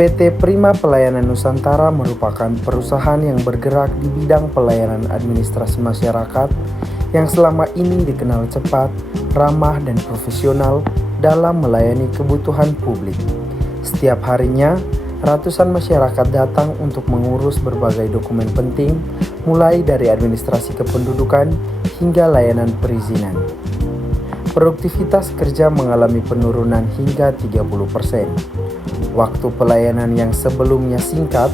PT Prima Pelayanan Nusantara merupakan perusahaan yang bergerak di bidang pelayanan administrasi masyarakat yang selama ini dikenal cepat, ramah, dan profesional dalam melayani kebutuhan publik. Setiap harinya, ratusan masyarakat datang untuk mengurus berbagai dokumen penting, mulai dari administrasi kependudukan hingga layanan perizinan. Produktivitas kerja mengalami penurunan hingga 30%. Waktu pelayanan yang sebelumnya singkat,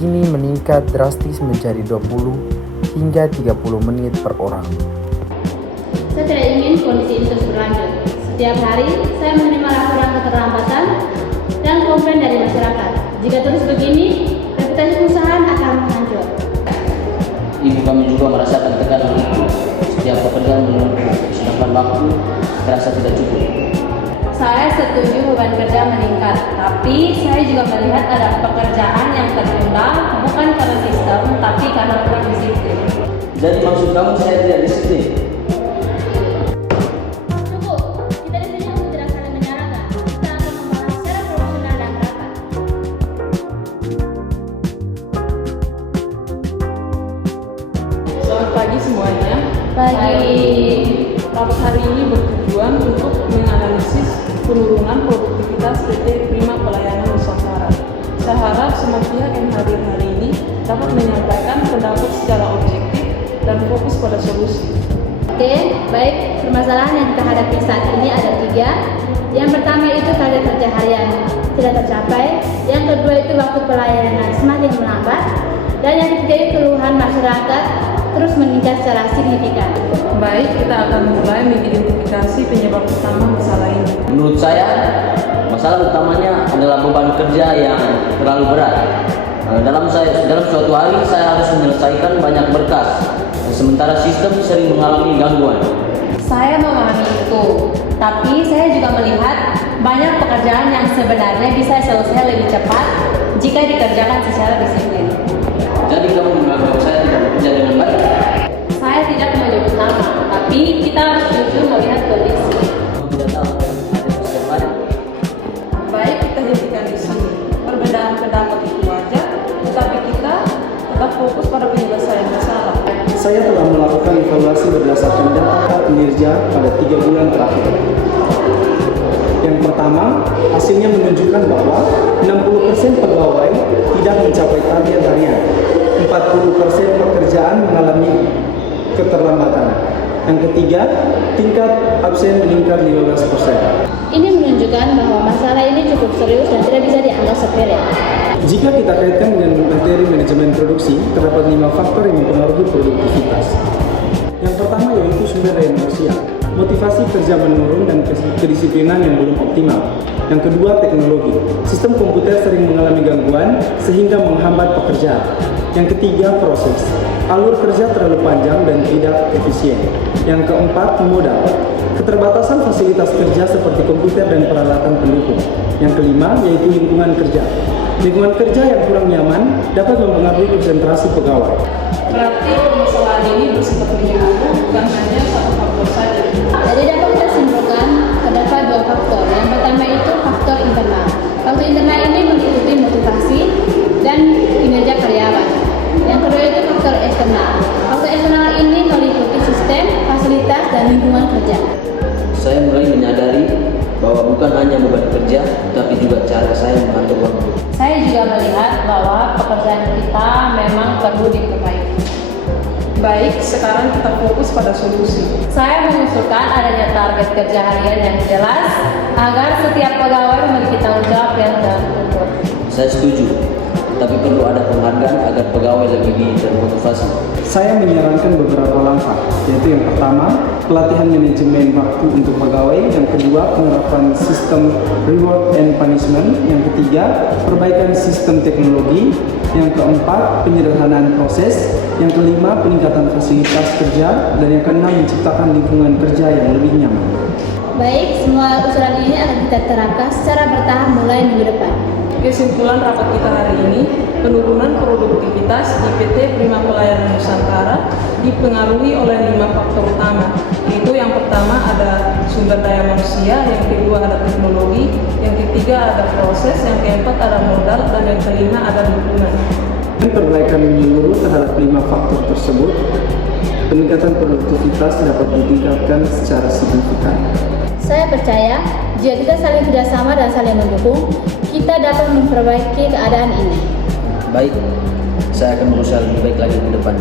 kini meningkat drastis menjadi 20 hingga 30 menit per orang. Saya tidak ingin kondisi ini terus berlanjut. Setiap hari, saya menerima laporan keterlambatan dan komplain dari masyarakat. Jika terus begini, reputasi perusahaan akan hancur. Ibu kami juga merasakan tekanan itu. Setiap pekerjaan menumpuk, sedangkan waktu terasa tidak cukup. Saya setuju beban kerja meningkat, tapi saya juga melihat ada pekerjaan yang tertunda bukan karena sistem, tapi karena kurang disiplin. Jadi maksud kamu saya tidak disiplin? Cukup, kita di sini untuk tidak saling menyalahkan. Kita akan membahas secara profesional dan rapat. Selamat pagi semuanya. Pagi. Rapat hari ini bertujuan untuk menganalisis penurunan produktivitas PT Prima Pelayanan Nusantara. Saya harap semua pihak yang hadir hari ini dapat menyampaikan pendapat secara objektif dan fokus pada solusi. Oke, baik. Permasalahan yang kita hadapi saat ini ada 3. Yang pertama itu target kerja harian tidak tercapai. Yang kedua itu waktu pelayanan semakin melambat. Dan yang ketiga itu keluhan masyarakat terus meningkat secara signifikan. Baik, kita akan mulai mengidentifikasi penyebab utama masalah ini. Menurut saya, masalah utamanya adalah beban kerja yang terlalu berat. Dalam suatu hari saya harus menyelesaikan banyak berkas, sementara sistem sering mengalami gangguan. Saya memahami itu, tapi saya juga melihat banyak pekerjaan yang sebenarnya bisa selesai lebih cepat jika dikerjakan secara disiplin. Jadi kamu menganggap saya tidak bekerja dengan baik? Saya tidak menyebut nama, tapi kita harus jujur melihat kondisi. Kamu tidak tahu ada setiap hari. Baik, kita hentikan di sini. Perbedaan pendapat itu wajar, tetapi kita tetap fokus pada penyelesaian masalah. Saya telah melakukan evaluasi berdasarkan data kinerja pada 3 bulan terakhir. Yang pertama, hasilnya menunjukkan bahwa 60% pegawai tidak mencapai target harian. 40% pekerjaan mengalami keterlambatan. Yang ketiga, tingkat absen meningkat 15%. Ini menunjukkan bahwa masalah ini cukup serius dan tidak bisa dianggap sepele. Jika kita kaitkan dengan materi manajemen produksi, terdapat 5 faktor yang mempengaruhi produktivitas. Yang pertama yaitu sumber daya manusia. Motivasi kerja menurun dan kedisiplinan yang belum optimal. Yang kedua, teknologi. Sistem komputer sering mengalami gangguan sehingga menghambat pekerjaan. Yang ketiga, proses. Alur kerja terlalu panjang dan tidak efisien. Yang keempat, modal. Keterbatasan fasilitas kerja seperti komputer dan peralatan pendukung. Yang kelima, yaitu lingkungan kerja. Lingkungan kerja yang kurang nyaman dapat mempengaruhi konsentrasi pegawai. Berarti permasalahan ini bersifat menyeluruh, bukan hanya satu faktor saja. Jadi dapat kita simpulkan terdapat 2 faktor. Yang pertama itu faktor internal. Faktor internal ini meliputi motivasi dan kinerja karyawan. Yang kedua itu faktor eksternal. Faktor eksternal ini meliputi sistem, fasilitas, dan lingkungan kerja. Saya mulai menyadari bahwa bukan hanya beban kerja, tapi juga cara saya mengatur waktu. Saya juga melihat bahwa pekerjaan kita memang perlu diperbaiki. Baik, sekarang kita fokus pada solusi. Saya mengusulkan adanya target kerja harian yang jelas agar setiap pegawai memiliki tanggung jawab yang terukur. Saya setuju, tapi perlu ada penghargaan agar pegawai lebih termotivasi. Saya menyarankan beberapa langkah, yaitu yang pertama, pelatihan manajemen waktu untuk pegawai. Yang kedua, penerapan sistem reward and punishment. Yang ketiga, perbaikan sistem teknologi. Yang keempat, penyederhanaan proses. Yang kelima, peningkatan fasilitas kerja. Dan yang keenam, menciptakan lingkungan kerja yang lebih nyaman. Baik, semua usulan ini akan kita terapkan secara bertahap mulai minggu depan. Kesimpulan rapat kita hari ini, penurunan produktivitas di PT Prima Pelayanan Nusantara dipengaruhi oleh 5 faktor utama, Yaitu yang pertama ada sumber daya manusia, yang kedua ada teknologi, yang ketiga ada proses, yang keempat ada modal, dan yang kelima ada dukungan. Perbaikan menyeluruh terhadap 5 faktor tersebut, peningkatan produktivitas dapat ditingkatkan secara signifikan. Saya percaya, jika kita saling kerjasama dan saling mendukung, kita dapat memperbaiki keadaan ini. Baik, saya akan berusaha lebih baik lagi ke depan.